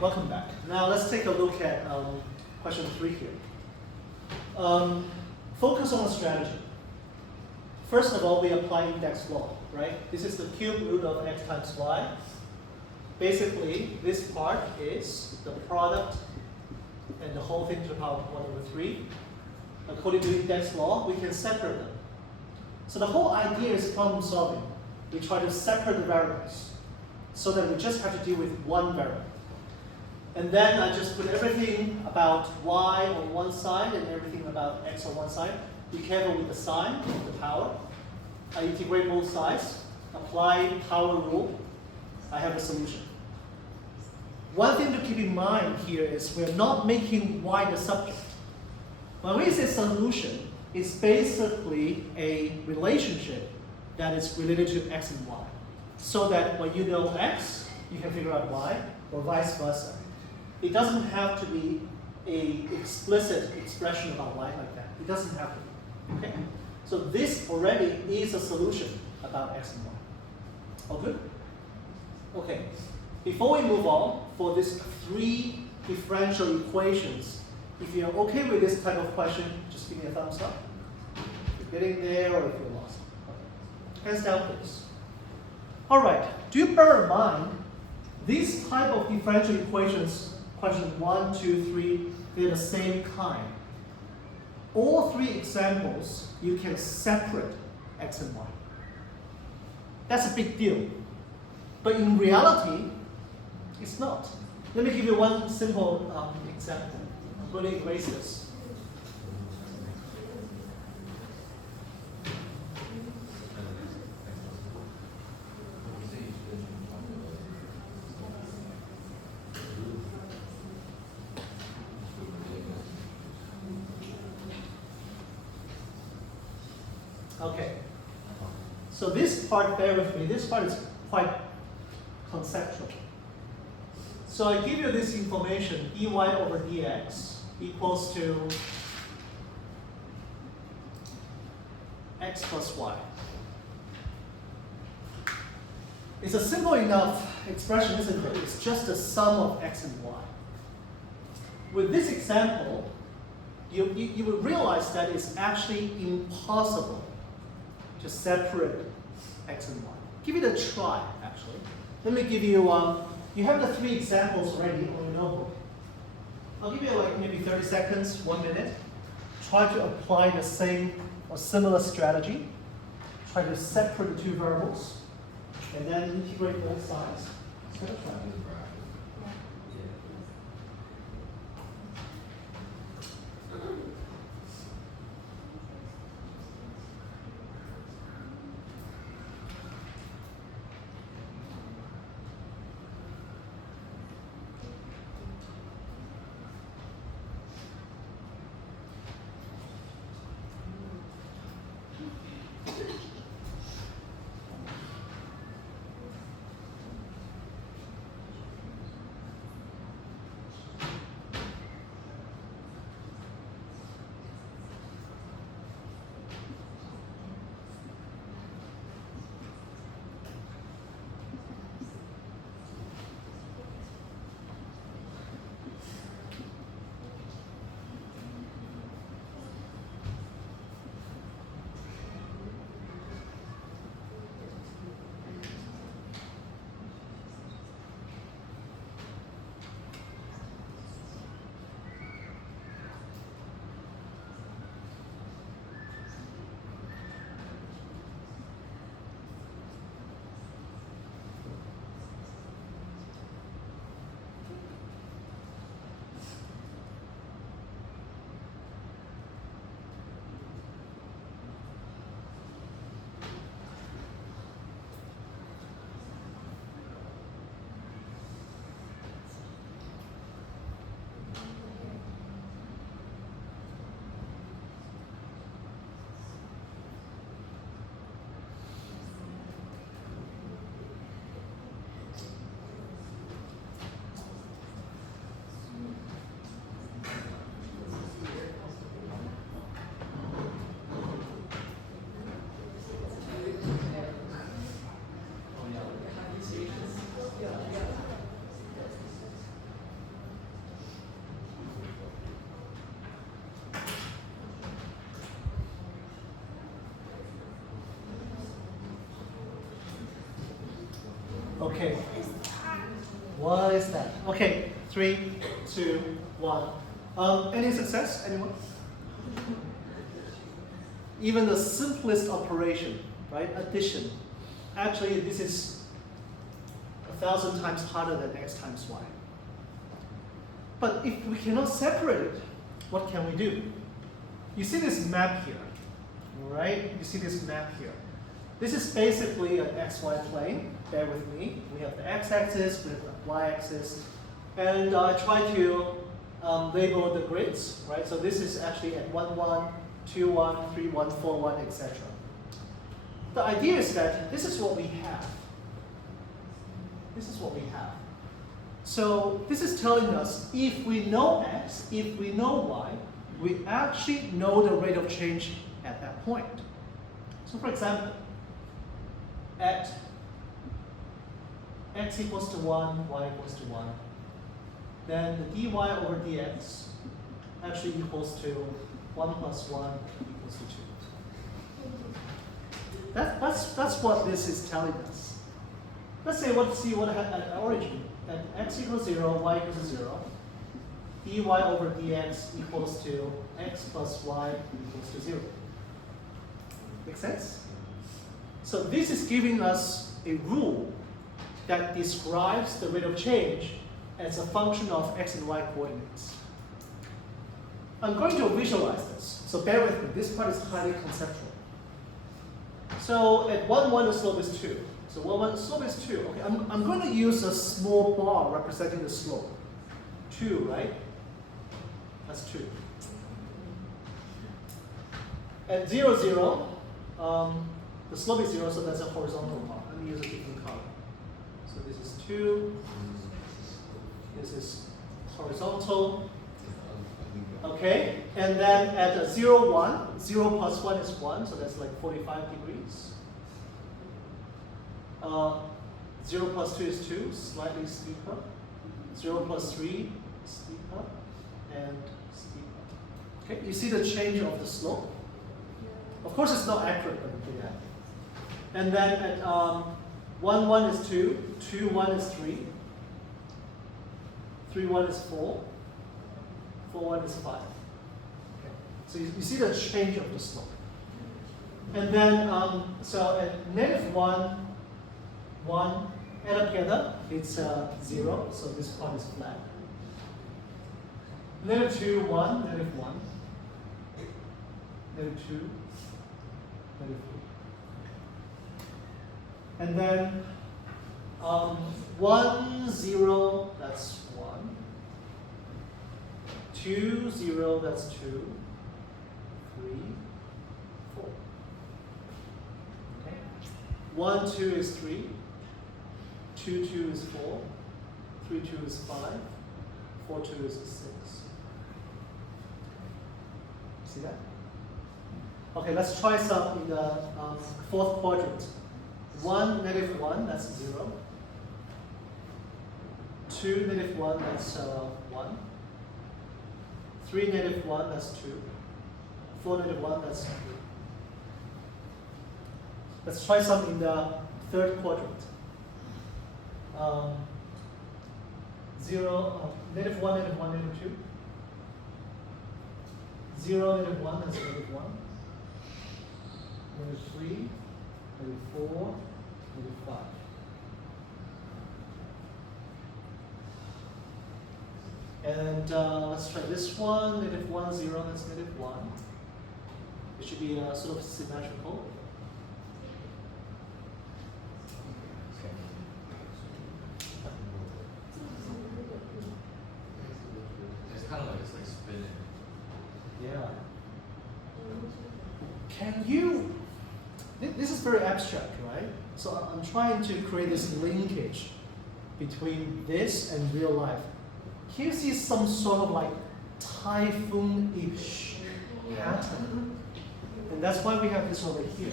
welcome back. Now let's take a look at question 3 here. Focus on the strategy. First of all, we apply index law, right? This is the cube root of x times y. Basically, this part is the product and the whole thing to the power of 1 over 3. According to index law, we can separate them. So the whole idea is problem solving. We try to separate the variables so that we just have to deal with one variable. And then I just put everything about y on one side and everything about x on one side. Be careful with the sign of the power. I integrate both sides, apply power rule. I have a solution. One thing to keep in mind here is we're not making y the subject. When we say solution, it's basically a relationship that is related to x and y. So that when you know x, you can figure out y, or vice versa. It doesn't have to be an explicit expression about y like that. It doesn't have to be. Okay? So this already is a solution about x and y. All good? Okay. Before we move on, for these 3 differential equations, if you're okay with this type of question, just give me a thumbs up. If you're getting there or if you're lost. Okay. Hands down, please. All right. Do you bear in mind these type of differential equations, question 1, 2, 3, they're the same kind. All 3 examples, you can separate x and y. That's a big deal. But in reality, it's not. Let me give you one simple example. I'm going to erase this. Okay. So this part, bear with me, this part is quite conceptual. So I give you this information, dy over dx equals to x plus y. It's a simple enough expression, isn't it? It's just the sum of x and y. With this example, you will realize that it's actually impossible to separate x and y. Give it a try, actually. Let me give you, you have the 3 examples already on your notebook. I'll give you like maybe 30 seconds, 1 minute. Try to apply the same or similar strategy. Try to separate the 2 variables, and then integrate both sides. So try. Okay. What is that? Okay, 3, 2, 1. Any success? Anyone? Even the simplest operation, right? Addition. Actually, this is 1,000 times harder than x times y. But if we cannot separate it, what can we do? You see this map here, all right? You see this map here. This is basically an xy plane. Bear with me. We have the x-axis, we have the y-axis, and I try to label the grids, right? So this is actually at 1, 1, 2, 1, 3, 1, 4, 1, etc. The idea is that this is what we have. This is what we have. So this is telling us if we know x, if we know y, we actually know the rate of change at that point. So for example, at x equals to 1, y equals to 1, then the dy over dx actually equals to 1 plus 1 equals to 2. That's what this is telling us. Let's say see what at origin. At x equals 0, y equals 0, dy over dx equals to x plus y equals to 0. Make sense? So this is giving us a rule that describes the rate of change as a function of x and y coordinates. I'm going to visualize this, so bear with me. This part is highly conceptual. So at 1, 1, the slope is 2. So 1, 1, the slope is 2. Okay, I'm going to use a small bar representing the slope. 2, right? That's 2. At 0, 0, the slope is 0, so that's a horizontal bar. Let me use a different color. So this is 2. This is horizontal. Okay, and then at 0, 1, 0 plus 1 is 1, so that's like 45 degrees. 0 plus 2 is 2, slightly steeper. 0 plus 3, steeper, and steeper. Okay, you see the change of the slope? Of course, it's not accurate, but you do that. And then at 1, 1 is 2, 2, 1 is 3, 3, 1 is 4, 4, 1 is 5. Okay. So you see the change of the slope. And then, so at negative 1, 1, add up together, it's 0, so this part is flat. Negative 2, 1, negative 1, negative 2, negative 3. And then 1, 0, that's 1. 2, 0, that's 2. 3, 4. Okay. 1, 2 is 3. 2, 2 is 4. 3, 2 is 5. 4, 2 is 6. See that? Okay, let's try some in the fourth quadrant. 1, negative 1, that's 0. 2, negative 1, that's 1. 3, negative 1, that's 2. 4, negative 1, that's 3. Let's try some in the third quadrant. 0, negative 1, negative 1, negative 2. 0, negative 1, that's negative 1. Negative 3, negative 4, negative 5. And let's try this one, negative 1, 0, that's negative 1. It should be sort of symmetrical. It's kind of like it's like spinning. Yeah. Can you, this is very abstract, right? So I'm trying to create this linkage between this and real life. Can you see some sort of like typhoon-ish pattern? And that's why we have this over here.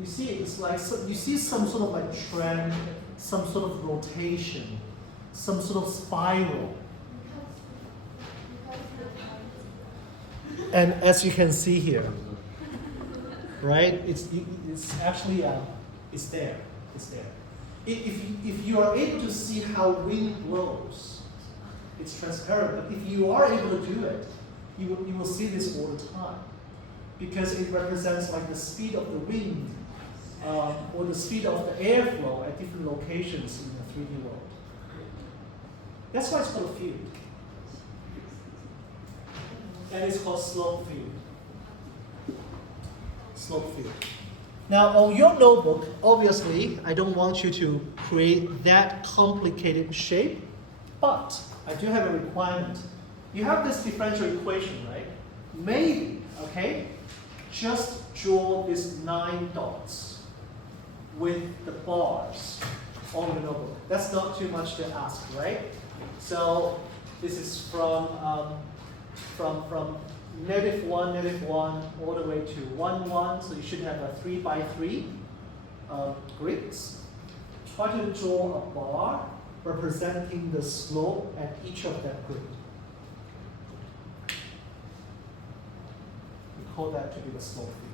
You see, it's like, you see some sort of like trend, some sort of rotation, some sort of spiral. And as you can see here, right, it's actually, it's there. if you are able to see how wind blows, it's transparent. But if you are able to do it, you will see this all the time, because it represents like the speed of the wind or the speed of the airflow at different locations in the 3D world. That's why it's called a field. And it's called slope field. Slope field. Now, on your notebook, obviously, I don't want you to create that complicated shape, but I do have a requirement. You have this differential equation, right? Maybe, okay, just draw these 9 dots with the bars on the notebook. That's not too much to ask, right? So this is from -1, all the way to 1, 1. So you should have a 3 by 3 grids. Try to draw a bar representing the slope at each of that grid. We call that to be the slope field.